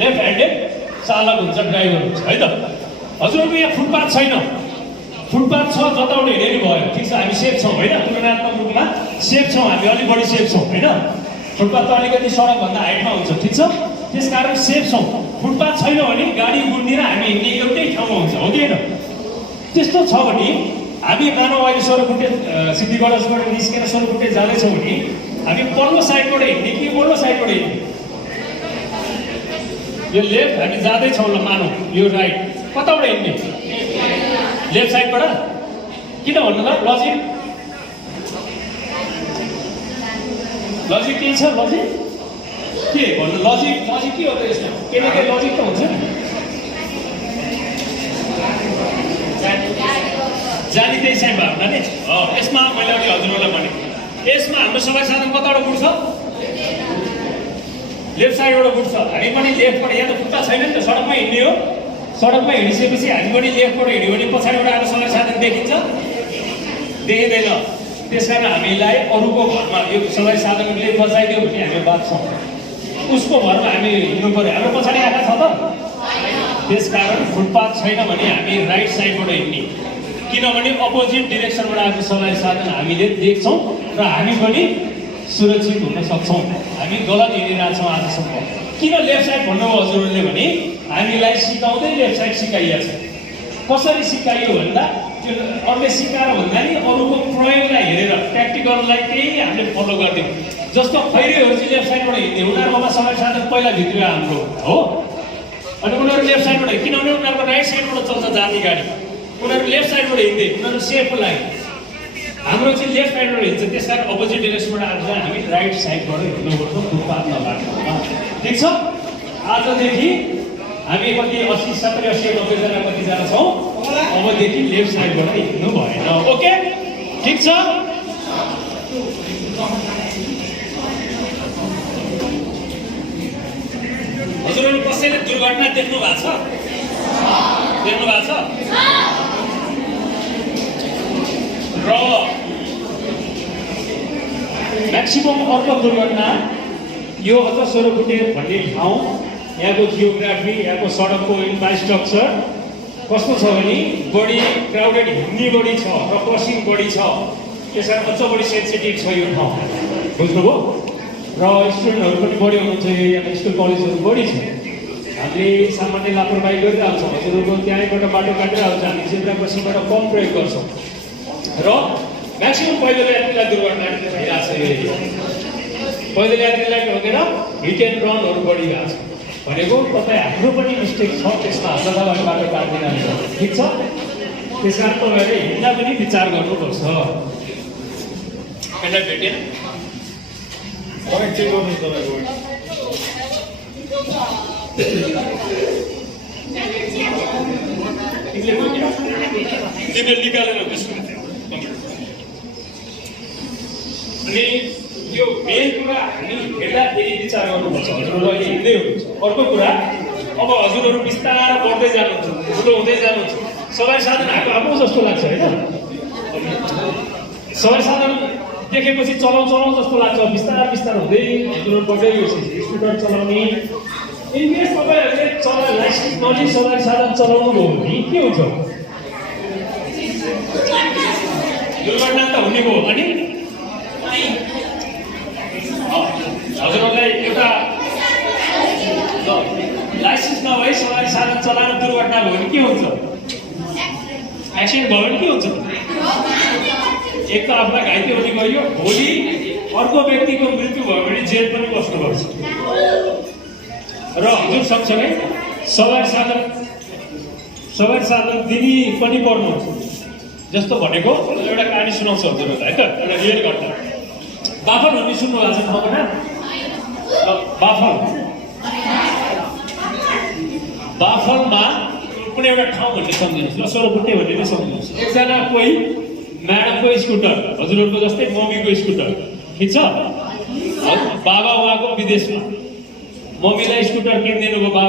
Left handed चालक हुन्छ, driver हुन्छ है त। हजुरहरूको यहाँ फुटपाथ छैन, फुटपाथ छ जताउनु हिँडे नि भयो, ठिक छ। हामी सेफ छौँ होइन, तुलनात्मक रूपमा सेफ छौँ, हामी अलिक बढी सेफ छौँ होइन। फुटपाथ त अलिकति सडकभन्दा हाइटमा हुन्छ, ठिक छ। त्यसकारण सेफ छौँ। फुटपाथ छैन भने गाडी गुड्ने र हामी हिँड्ने एउटै ठाउँमा हुन्छ, हो कि होइन? त्यस्तो छ भने हामी मानव अहिले सोह्रखुट्टे सिद्धिगढबाट निस्केर सोह्रखुट्टे जाँदैछौँ भने हामी पल्लो साइडबाट हिँड्ने कि वल्लो साइडबाट हिँड्ने? यो लेफ्ट हामी जाँदैछौँ ल मानौ, यो राइट, कताबाट हिँड्ने? लेफ्ट साइडबाट। किन भन्नु त? लजिक लजिक केही छ? लजिक के भन्नु? लजिक लजिक के हो त यसमा? केही न केही लजिक त हुन्छ नि। जानी त्यही चाहिँ भावना नि। यसमा मैले अघि हजुरहरूलाई भने यसमा हाम्रो सबै साधन कताबाट गुड्छ? लेफ्ट साइडबाट गुड्छ। हामी पनि लेफ्टबाट, यहाँ त खुट्टा छैन नि त, सडकमा हिँड्ने हो। सडकमा हिँडिसकेपछि हामी पनि लेफ्टबाट हिँड्यो भने पछाडिबाट आएको सबै साधन देखिन्छ? देखिँदैन। त्यस कारण हामीलाई अरूको घरमा यो सबै साधनले बचाइदियो भने हामी बाँच्छौँ। उसको घरमा हामी हिँड्नु पऱ्यो, हाम्रो पछाडि आँखा छ त? त्यस कारण फुटपाथ छैन भने हामी राइट साइडबाट हिँड्ने, किनभने अपोजिट डिरेक्सनबाट आएको सबै साधन हामीले देख्छौँ र हामी पनि सुरक्षित हुन सक्छौँ। हामी गलत हिँडिरहेको छौँ आजसम्म। किन लेफ्ट साइड भन्नुभयो हजुरहरूले भने हामीलाई सिकाउँदै लेफ्ट साइड सिकाइएको छ। कसरी सिकाइयो भन्दा त्यो अरूले सिकाएर भन्दा नि अरूको प्रयोगलाई हेरेर प्र्याक्टिकललाई त्यही हामीले फलो गर्थ्यौँ। जस्तो खैरेहरू चाहिँ लेफ्ट साइडबाट हिँड्थ्यो, उनीहरूकोमा सबै साधन पहिला भित्रियो हाम्रो हो। अनि उनीहरू लेफ्ट साइडबाट, किनभने उनीहरूको राइट साइडबाट चल्छ जाने गाडी, उनीहरू लेफ्ट साइडबाट हिँड्थे, उनीहरू सेफको लागि। हाम्रो चाहिँ लेफ्ट साइडबाट हिँड्छ, त्यस कारण अपोजिट डिरेक्सनबाट आएर हामी राइट साइडबाट हिँड्नुपर्छ, फुटपाथ नबाटोमा। ठिक छ। आजदेखि हामी कति 80, 70, 80, 90जना कतिजना छौँ, अबदेखि लेफ्ट साइडबाट हिँड्नु भएन। ओके, ठिक छ। हजुरहरू कसैले दुर्घटना देख्नु भएको छ? देख्नु भएको छ? र म्याक्सिमम अर्को दुर्घटना यो अझ सोह्रखुट्टे भन्ने ठाउँ, यहाँको जियोग्राफी, यहाँको सडकको इन्फ्रास्ट्रक्चर कस्तो छ भने बढी क्राउडेड, हिँड्ने बढी छ र क्रसिङ बढी छ। त्यस कारण अझ बढी सेन्सिटिभ छ यो ठाउँ, बुझ्नुभयो? र स्टुडेन्टहरू पनि बढी हुनुहुन्छ, यहाँ स्कुल कलेजहरू बढी छ। हामीले सामान्य लापरवाही गरिरहेछौँ, हजुरहरूको त्यहीँबाट बाटो काटिरहेको हामी जेब्रा क्रसिङबाट कम प्रयोग गर्छौँ र म्याक्सिमम पैदल यात्रीलाई दुर्घटना भइरहेको छ। यो पैदल यात्रीलाई लगेर हिट एन्ड रनहरू बढिरहेको छ भनेको तपाईँ हाम्रो पनि मिस्टेक छ त्यसमा, जताबाट बाटो काट्दैन। ठिक छ। त्यस कारण तपाईँहरूले हिँड्दा पनि विचार गर्नुपर्छ। भेटेन चेक गर्नु तपाईँको निकालेर अनि यो मेन कुरा हामी हेर्दाखेरि विचार गर्नुपर्छ। हजुरहरू अहिले हिँड्दै हुनुहुन्छ। अर्को कुरा, अब हजुरहरू बिस्तारै बढ्दै जानुहुन्छ, ठुलो हुँदै जानुहुन्छ, सबै साधन आएको जस्तो लाग्छ होइन? सबै साधन देखेपछि चलाउँ जस्तो लाग्छ। बिस्तारै हुँदै हजुरहरू बढ्दै गएपछि स्कुटर चलाउने, इनकेस तपाईँहरूले लाइसेन्स नलिई सवारी साधन चलाउनु भयो भने के हुन्छ? दुर्घटना त हुने भयो। अनि हजुरहरूलाई एउटा लाइसेन्स नभई सवारी साधन चलाएर दुर्घटना भयो भने के हुन्छ? एक्सिडेन्ट भयो भने के हुन्छ? एक त आफूलाई घाइते हुने गयो, भोलि अर्को व्यक्तिको मृत्यु भयो भने जेल पनि बस्नुपर्छ। र हजुर सँगसँगै सवारी साधन दिने पनि पर्नुहुन्छ। जस्तो भनेको एउटा कहानी सुनाउँछु हजुरहरूलाई है त, एउटा रियल घटना। बाफल भन्ने सुन्नु भएको छ ठाउँको नाम? बाफलमा कुनै एउटा ठाउँ भन्ने सम्झिनुहोस् ल, सोह्रखुट्टे भन्ने नै सम्झिनुहोस्। एकजना कोही म्याडमको स्कुटर, हजुरहरूको जस्तै मम्मीको स्कुटर, ठिक छ? बाबा उहाँको विदेशमा, मम्मीलाई स्कुटर किनिदिनु भयो बाबा।